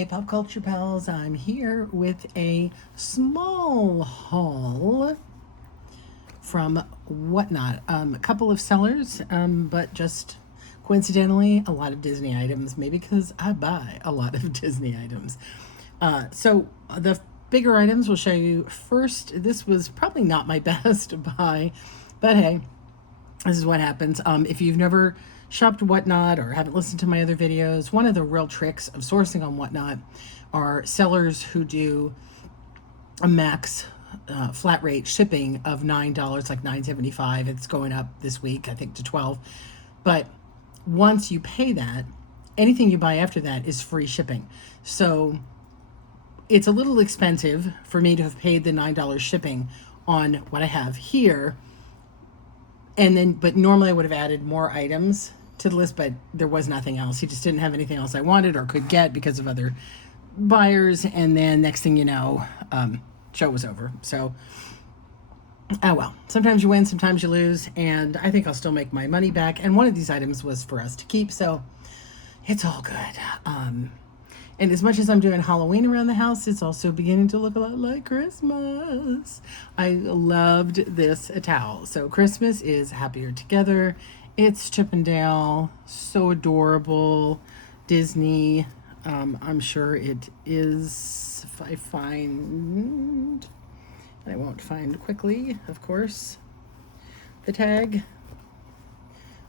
Hey Pop Culture Pals, I'm here with a small haul from Whatnot. A couple of sellers, but just coincidentally, a lot of Disney items, maybe because I buy a lot of Disney items. So the bigger items we'll show you first. This was probably not my best buy, but hey, this is what happens. If you've never shopped Whatnot or haven't listened to my other videos, one of the real tricks of sourcing on Whatnot are sellers who do a max flat rate shipping of $9, like $9.75. It's going up this week, I think, to $12. But once you pay that, anything you buy after that is free shipping. So it's a little expensive for me to have paid the $9 shipping on what I have here. And then, but normally I would have added more items to the list, but there was nothing else. He just didn't have anything else I wanted or could get because of other buyers. And then next thing you know, show was over. So, oh well, sometimes you win, sometimes you lose. And I think I'll still make my money back. And one of these items was for us to keep. So it's all good. And as much as I'm doing Halloween around the house, it's also beginning to look a lot like Christmas. I loved this towel. So Christmas is happier together. It's Chip and Dale. So adorable. Disney. I'm sure it is. If I find... I won't find quickly, of course, the tag.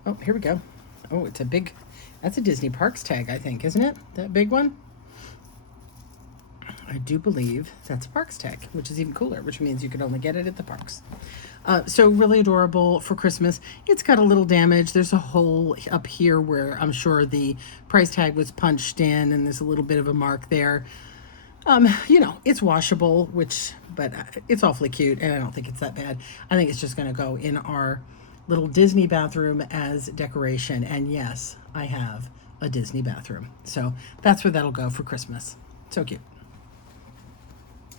Oh, here we go. Oh, it's a big... That's a Disney Parks tag, I think, isn't it? That big one? I do believe that's a parks tag, which is even cooler, which means you could only get it at the parks. So really adorable for Christmas. It's got a little damage. There's a hole up here where I'm sure the price tag was punched in, and there's a little bit of a mark there. It's washable, but it's awfully cute, and I don't think it's that bad. I think it's just going to go in our little Disney bathroom as decoration. And yes, I have a Disney bathroom. So that's where that'll go for Christmas. So cute.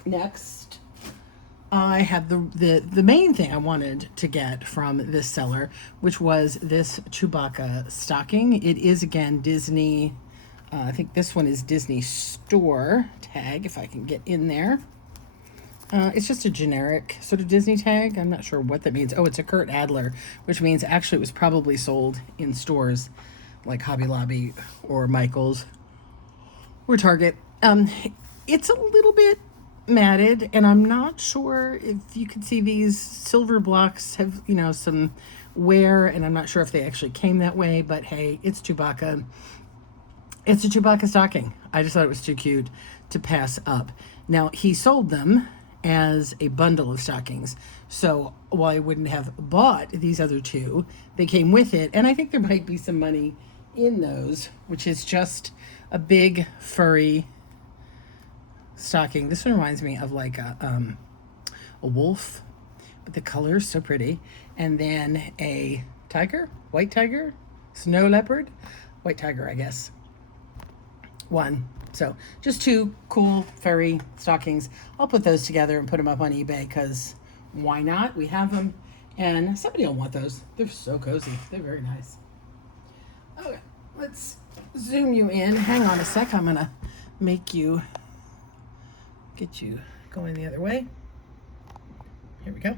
Next, I have the main thing I wanted to get from this seller, which was this Chewbacca stocking. It is, again, Disney. I think this one is Disney Store tag, if I can get in there. It's just a generic sort of Disney tag. I'm not sure what that means. Oh, it's a Kurt Adler, which means actually it was probably sold in stores like Hobby Lobby or Michael's or Target. It's a little bit matted, and I'm not sure if you can see these silver blocks have, some wear, and I'm not sure if they actually came that way, but hey, it's Chewbacca. It's a Chewbacca stocking. I just thought it was too cute to pass up. Now, he sold them as a bundle of stockings. So while I wouldn't have bought these other two, they came with it. And I think there might be some money in those, which is just a big furry stocking. This one reminds me of like a wolf, but the color is so pretty. And then a tiger, white tiger, snow leopard, white tiger, I guess. One. So just two cool furry stockings. I'll put those together and put them up on eBay because why not? We have them, and somebody will want those. They're so cozy. They're very nice. Okay, let's zoom you in. Hang on a sec. I'm gonna get you going the other way. Here we go.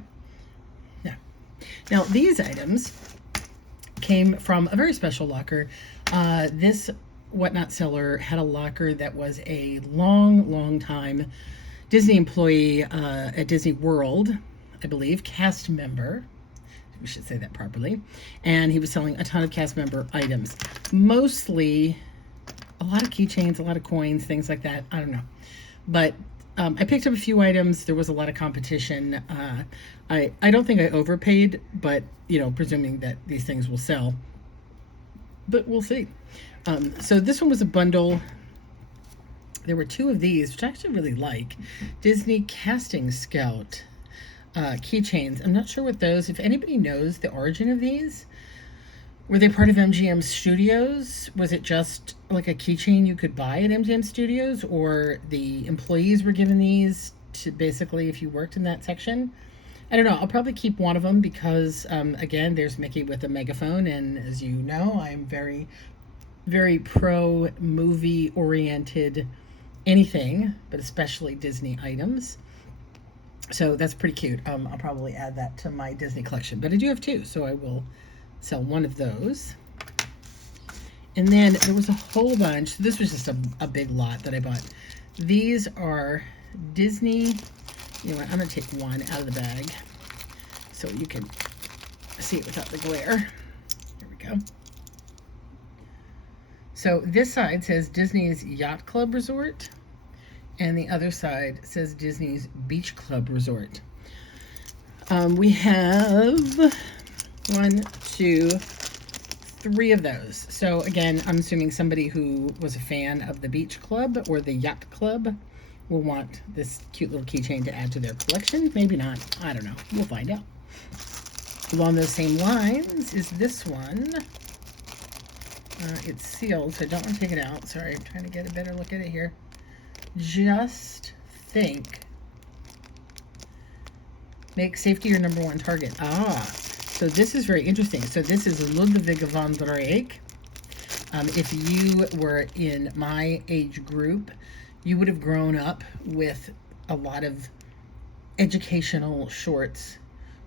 Now these items came from a very special locker. This Whatnot seller had a locker that was a long time Disney employee at Disney World, I believe, cast member. We should say that properly. And he was selling a ton of cast member items, mostly a lot of keychains, a lot of coins, things like that. I don't know. But I picked up a few items. There was a lot of competition. I don't think I overpaid, but, presuming that these things will sell. But we'll see. So this one was a bundle. There were two of these, which I actually really like. Disney Casting Scout keychains. I'm not sure what those, if anybody knows the origin of these. Were they part of MGM Studios? Was it just like a keychain you could buy at MGM Studios? Or the employees were given these to basically if you worked in that section? I don't know. I'll probably keep one of them because, again, there's Mickey with a megaphone. And as you know, I'm very pro movie oriented anything, but especially Disney items. So that's pretty cute. I'll probably add that to my Disney collection, but I do have two, so I will sell one of those. And then there was a whole bunch. This was just a big lot that I bought. These are Disney. You know what? I'm going to take one out of the bag so you can see it without the glare. Here we go. So this side says Disney's Yacht Club Resort, and the other side says Disney's Beach Club Resort. We have 1, 2, 3 of those. So again, I'm assuming somebody who was a fan of the Beach Club or the Yacht Club will want this cute little keychain to add to their collection. Maybe not. I don't know. We'll find out. Along those same lines is this one. It's sealed, so I don't want to take it out. Sorry, I'm trying to get a better look at it here. Just think. Make safety your #1 target. So this is very interesting. So this is Ludwig van Drake. If you were in my age group, you would have grown up with a lot of educational shorts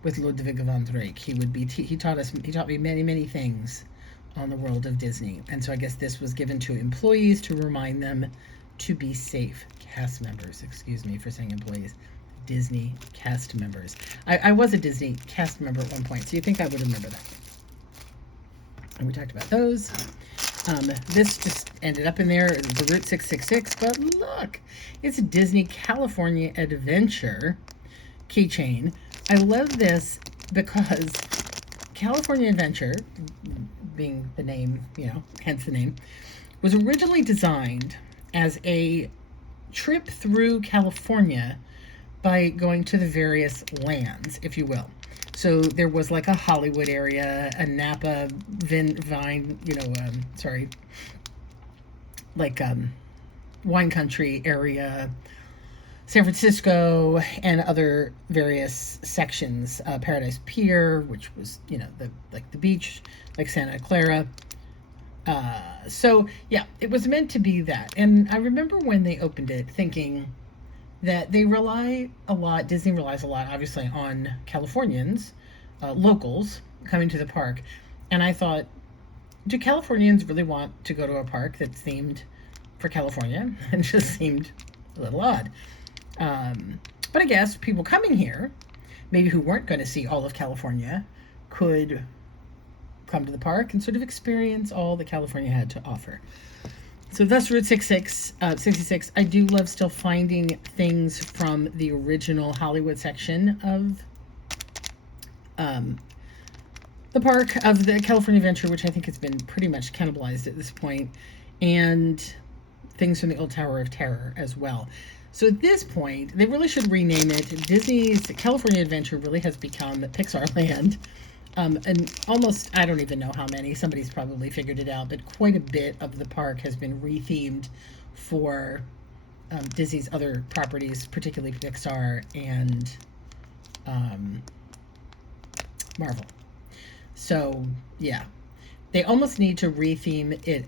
with Ludwig van Drake. He taught me many things on the world of Disney. And so I guess this was given to employees to remind them to be safe. Cast members, excuse me for saying employees. Disney cast members. I was a Disney cast member at one point, so you think I would remember that. And we talked about those. This just ended up in there, the Route 666, but look, it's a Disney California Adventure keychain. I love this because California Adventure, being the name, you know, hence the name, was originally designed as a trip through California by going to the various lands, if you will. So there was like a Hollywood area, a Napa wine country area, San Francisco, and other various sections. Paradise Pier, which was, you know, the beach, like Santa Clara. So yeah, it was meant to be that. And I remember when they opened it thinking that Disney relies a lot, obviously, on Californians, locals, coming to the park. And I thought, do Californians really want to go to a park that's themed for California? It just seemed a little odd. But I guess people coming here, maybe who weren't going to see all of California, could come to the park and sort of experience all that California had to offer. So that's Route 66. I do love still finding things from the original Hollywood section of the park, of the California Adventure, which I think has been pretty much cannibalized at this point, and things from the Old Tower of Terror as well. So at this point, they really should rename it. Disney's California Adventure really has become Pixar Land. And almost, I don't even know how many, somebody's probably figured it out, but quite a bit of the park has been rethemed for Disney's other properties, particularly Pixar and Marvel. So, yeah. They almost need to retheme it.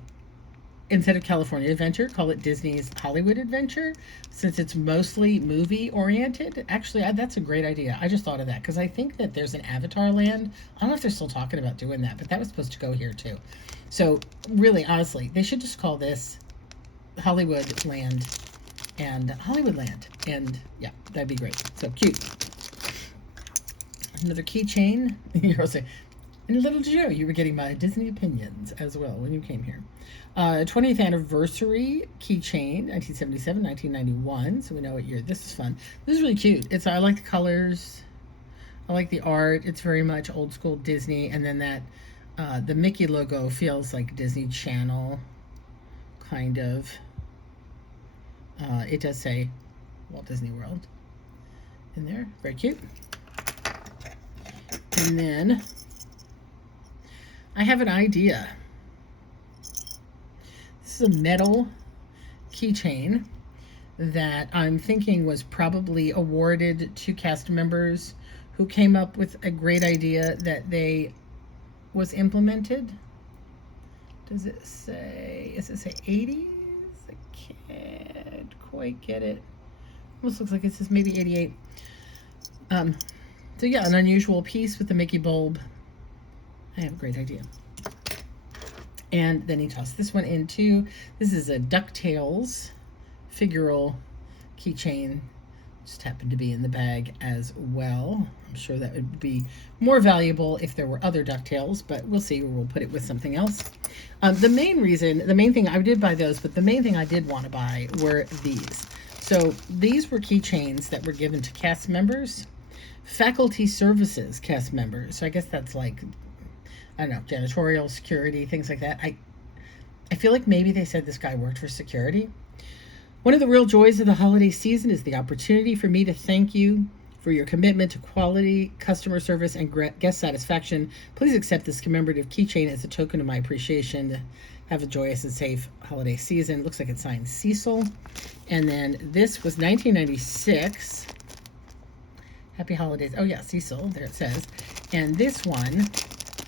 Instead of California Adventure, call it Disney's Hollywood Adventure, since it's mostly movie-oriented. Actually, that's a great idea. I just thought of that, because I think that there's an Avatar land. I don't know if they're still talking about doing that, but that was supposed to go here, too. So, really, honestly, they should just call this Hollywood Land and Hollywood Land. And, yeah, that'd be great. So, cute. Another keychain. You're saying, and little did you know, you were getting my Disney opinions as well when you came here. 20th anniversary keychain, 1977, 1991. So we know what year. This is fun. This is really cute. I like the colors. I like the art. It's very much old school Disney. And then that, the Mickey logo feels like Disney Channel, kind of. It does say Walt Disney World in there. Very cute. And then I have an idea. This is a metal keychain that I'm thinking was probably awarded to cast members who came up with a great idea that was implemented. Does it say 80s? I can't quite get it. Almost looks like it says maybe 88. So yeah, an unusual piece with the Mickey bulb. I have a great idea. And then he tossed this one in too. This is a DuckTales figural keychain. Just happened to be in the bag as well. I'm sure that would be more valuable if there were other DuckTales, but we'll see, or we'll put it with something else. The main thing, I did buy those, but the main thing I did want to buy were these. So these were keychains that were given to cast members, faculty services cast members. So I guess that's like, I don't know, janitorial, security, things like that. I feel like maybe they said this guy worked for security. One of the real joys of the holiday season is the opportunity for me to thank you for your commitment to quality customer service and guest satisfaction. Please accept this commemorative keychain as a token of my appreciation. Have a joyous and safe holiday season. Looks like it's signed Cecil. And then this was 1996. Happy holidays. Oh yeah, Cecil, there it says. And this one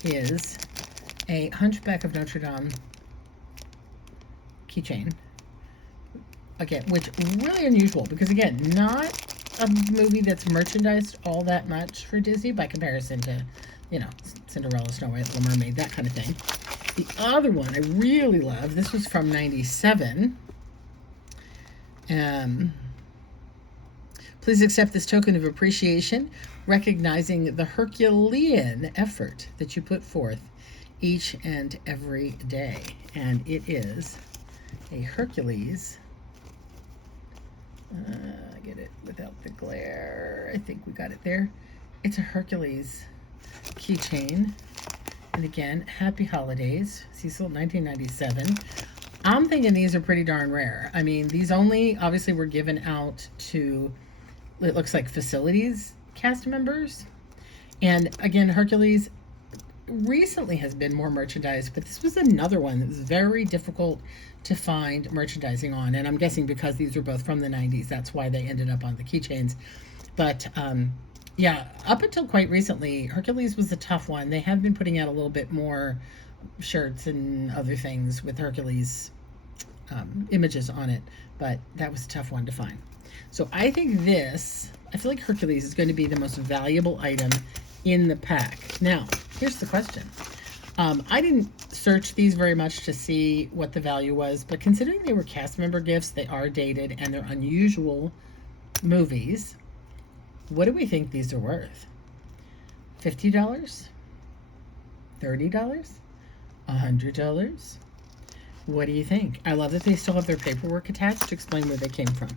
is a Hunchback of Notre Dame keychain. Again, which is really unusual because, again, not a movie that's merchandised all that much for Disney by comparison to, you know, Cinderella, Snow White, Little Mermaid, that kind of thing. The other one I really love, this was from 97. Please accept this token of appreciation, recognizing the Herculean effort that you put forth each and every day. And it is a Hercules. Get it without the glare. I think we got it there. It's a Hercules keychain. And again, happy holidays. Cecil, 1997. I'm thinking these are pretty darn rare. I mean, these only obviously were given out to, it looks like, facilities cast members. And again, Hercules recently has been more merchandised, but this was another one that was very difficult to find merchandising on. And I'm guessing because these are both from the 90s, that's why they ended up on the keychains. But yeah, up until quite recently, Hercules was a tough one. They have been putting out a little bit more shirts and other things with Hercules images on it, but that was a tough one to find. So I think this, I feel like Hercules is going to be the most valuable item in the pack. Now, here's the question. I didn't search these very much to see what the value was, but considering they were cast member gifts, they are dated, and they're unusual movies, what do we think these are worth? $50? $30? $100? What do you think? I love that they still have their paperwork attached to explain where they came from.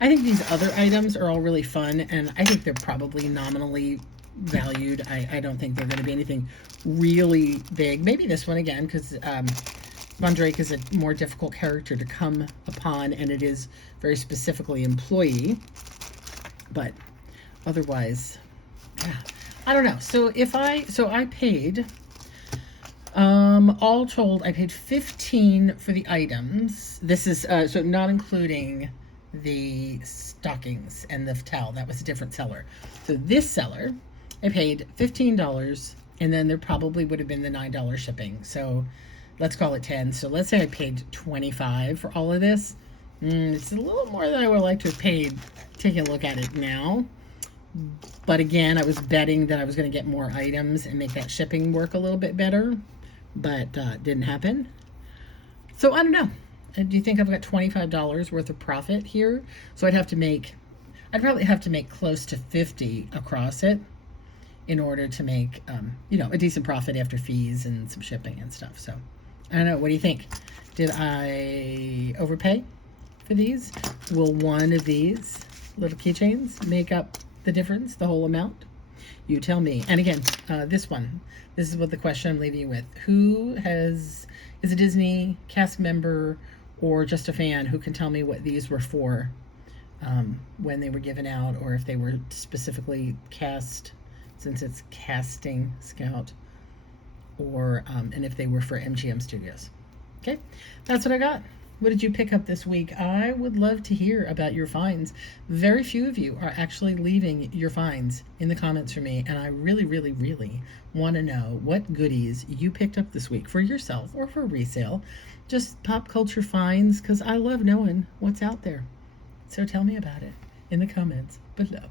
I think these other items are all really fun, and I think they're probably nominally valued. I don't think they're going to be anything really big. Maybe this one again, because Von Drake is a more difficult character to come upon, and it is very specifically employee. But otherwise, yeah, I don't know. So I paid, all told, I paid $15 for the items. This is so not including the stockings and the towel. That was a different seller. So this seller, I paid $15, and then there probably would have been the $9 shipping. So let's call it 10. So let's say I paid $25 for all of this. It's a little more than I would like to have paid. Taking a look at it now. But again, I was betting that I was going to get more items and make that shipping work a little bit better, but didn't happen. So I don't know. Do you think I've got $25 worth of profit here? So I'd probably have to make close to 50 across it in order to make, you know, a decent profit after fees and some shipping and stuff. So I don't know. What do you think? Did I overpay for these? Will one of these little keychains make up the difference, the whole amount? You tell me. And again, this is what the question I'm leaving you with. Who is a Disney cast member or just a fan who can tell me what these were for, when they were given out, or if they were specifically cast, since it's Casting Scout, or and if they were for MGM Studios. Okay, that's what I got. What did you pick up this week? I would love to hear about your finds. Very few of you are actually leaving your finds in the comments for me, and I really, really, really want to know what goodies you picked up this week for yourself or for resale. Just pop culture finds, because I love knowing what's out there. So tell me about it in the comments below.